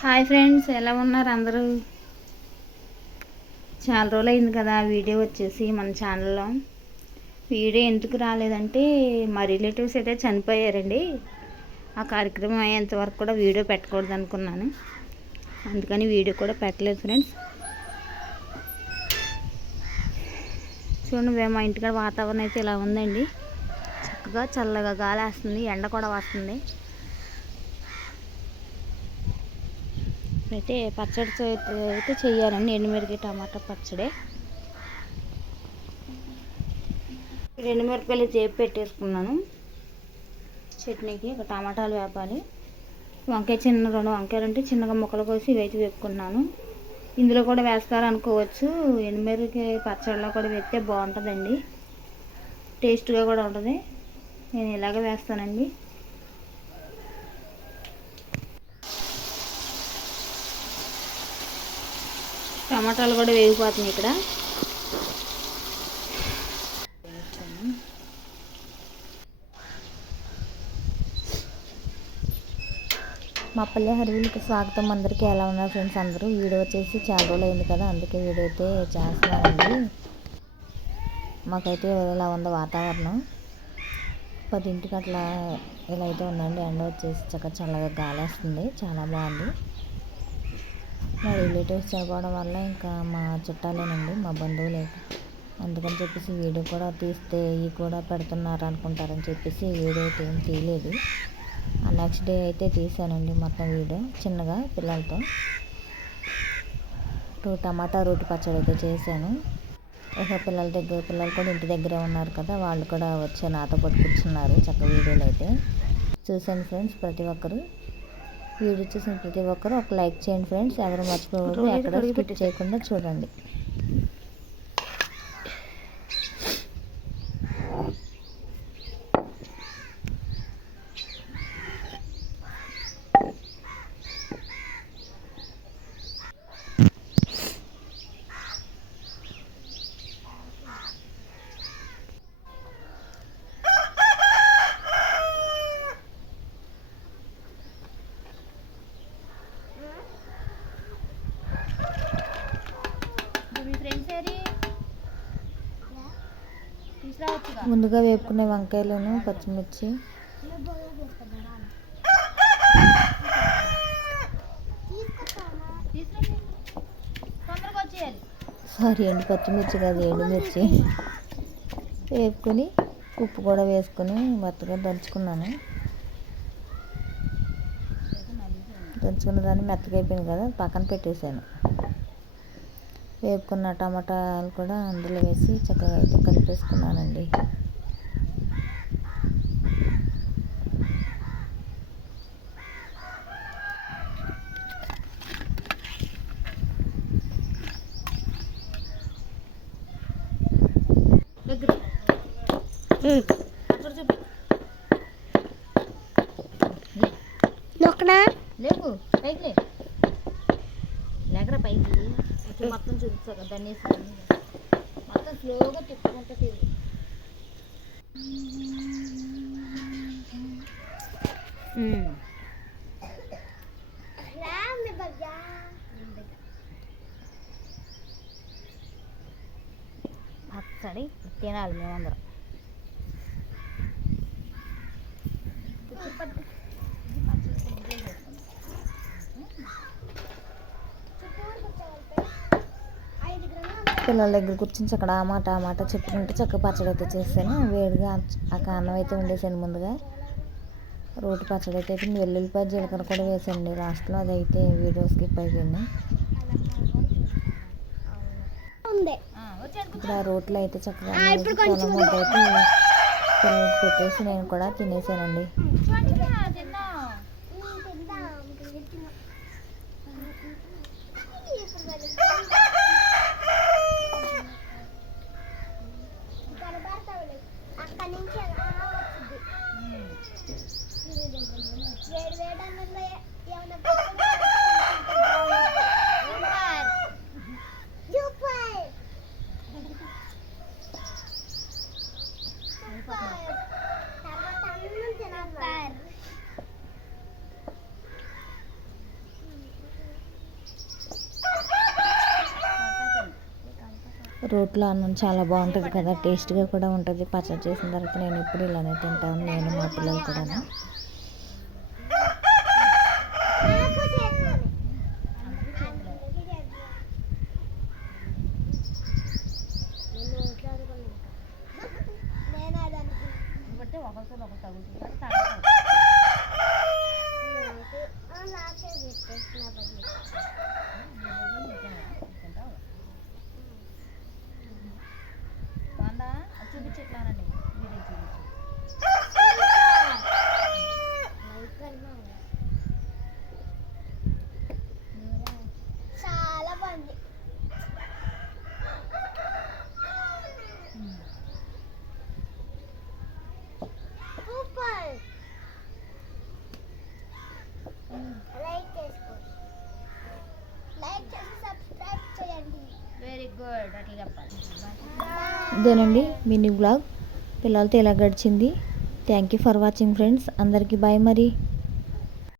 Hi friends ఎలా ఉన్నారు అందరూ? చాలా రోజులు అయింది కదా వీడియో వచ్చేసి మన ఛానల్లో. వీడియో ఎందుకు రాలేదంటే మా రిలేటివ్స్ అయితే చనిపోయారండి. ఆ కార్యక్రమం అయ్యేంత వరకు కూడా వీడియో పెట్టకూడదు అనుకున్నాను. అందుకని వీడియో కూడా పెట్టలేదు ఫ్రెండ్స్. చూడండి మా ఇంటికాడ వాతావరణం అయితే ఇలా ఉందండి. చక్కగా చల్లగా గాలి వేస్తుంది ఎండ కూడా వస్తుంది. అయితే పచ్చడి అయితే చేయాలండి ఎండుమిరపి టమాటా పచ్చడి. ఎండుమిరపకాయలు చేపి పెట్టేసుకున్నాను. చట్నీకి ఒక టమాటాలు వేపాలి. వంకాయ చిన్న రెండు వంకాయలు అంటే చిన్నగా ముక్కలు కోసి వేసి వేపుకున్నాను. ఇందులో కూడా వేస్తారనుకోవచ్చు. ఎండుమిరపకాయ పచ్చడిలో కూడా వేస్తే బాగుంటుందండి. టేస్ట్గా కూడా ఉంటుంది. నేను ఇలాగే వేస్తానండి. టమాటాలు కూడా వేగిపోతున్నాయి ఇక్కడ. మా పల్లె హరివులకి స్వాగతం అందరికీ ఎలా ఉన్నారు ఫ్రెండ్స్? అందరూ వీడియో వచ్చేసి చాలా రోజులు అయింది కదా అందుకే వీడియో అయితే చేస్తున్నానండి. మాకైతే ఇలా ఉంది వాతావరణం. పదింటికి అట్లా ఇలా అయితే ఉందండి. ఎండ వచ్చేసి చక్కగా చల్లగా గాలి వస్తుంది. చాలా బాగుంది. మా రిలేటివ్స్ చనిపోవడం వల్ల ఇంకా మా చుట్టాలేనండి మా బంధువులే అందుకని చెప్పేసి వీడియో కూడా తీస్తే ఇవి కూడా పెడుతున్నారు అనుకుంటారని చెప్పేసి వీడియో అయితే ఏం తీయలేదు. ఆ నెక్స్ట్ డే అయితే తీసానండి మొత్తం వీడియో చిన్నగా పిల్లలతో. టూ టమాటా రోటి పచ్చడి అయితే చేశాను. ఒక పిల్లల దగ్గర పిల్లలు కూడా ఇంటి దగ్గరే ఉన్నారు కదా వాళ్ళు కూడా వచ్చి నాతో పాటు కూర్చున్నారు చక్క వీడియోలు అయితే. చూశాను ఫ్రెండ్స్ ప్రతి ఒక్కరు. వీడియో చూసిన ప్రతి ఒక్కరు ఒక లైక్ చేయండి ఫ్రెండ్స్. ఎవరు మర్చిపోవద్దు. ఎక్కడ స్కిప్ చేయకుండా చూడండి. ముందుగా వేపుకునే వంకాయలను పచ్చిమిర్చి. సారీ అండి పచ్చిమిర్చి కాదు ఎండుమిర్చి. వేపుకొని ఉప్పు కూడా వేసుకొని మెత్తగా దంచుకున్నాను. దంచుకున్న దాన్ని మెత్తగా అయిపోయింది కదా పక్కన పెట్టేశాను. వేపుకున్న టమాటాలు కూడా అందులో వేసి చక్కగా అయితే కలిపేసుకున్నానండి. లేవు పైకి లేకరా పైకి ఇటు మొత్తం కదా దాన్ని మొత్తం స్లోగా తిప్పుకుంటూ తిరిగి పచ్చడి తినాలి మేమందరం. పిల్లల దగ్గర కూర్చొని అక్కడ ఆ మాట ఆ మాట చెప్పుకుంటూ చక్క పచ్చడి అయితే చేశాను వేడిగా ఆ కారణం అయితే ఉండేసాను ముందుగా. రోటి పచ్చడి అయితే అయిపోయింది వెల్లుల్లిపాయ జీలకర్ర కూడా వేసానండి లాస్ట్లో అది అయితే వీడియో స్కిప్ అయిపోయింది. ఉంది. ఇప్పుడు ఆ రోట్లో అయితే చక్కగా అయితే పిల్లలకి పెట్టేసి నేను కూడా తినేసానండి. అక్కడి నుంచి అలా వేడి వేడి అన్నంలో ఏమైనా సూపర్ తర్వాత అన్నం తినాలి రోట్లో అన్నం చాలా బాగుంటుంది కదా టేస్ట్గా కూడా ఉంటుంది. పచ్చడి చేసిన తర్వాత నేను ఎప్పుడు ఇలానే తింటాను నేను మా పిల్లలు కూడా చేతులు. నేను ఇంట్లో అనుకున్నాను నేను అది అనుకున్నాను నాకు ఆ, నాకే పెట్టేసిన బదులు చూపించట్లానండి మీరే చూపించు చాలా బాగుంది సూపర్ లైక్ చేసుకోండి లైక్ చేసి సబ్స్క్రైబ్ చేయండి వెరీ గుడ్ అట్లా చెప్పాలి. ఇదేనండి మినీ బ్లాగ్. పిల్లలతో ఇలా గడిచింది. Thank you for watching friends. అందరికీ బాయ్ మరి.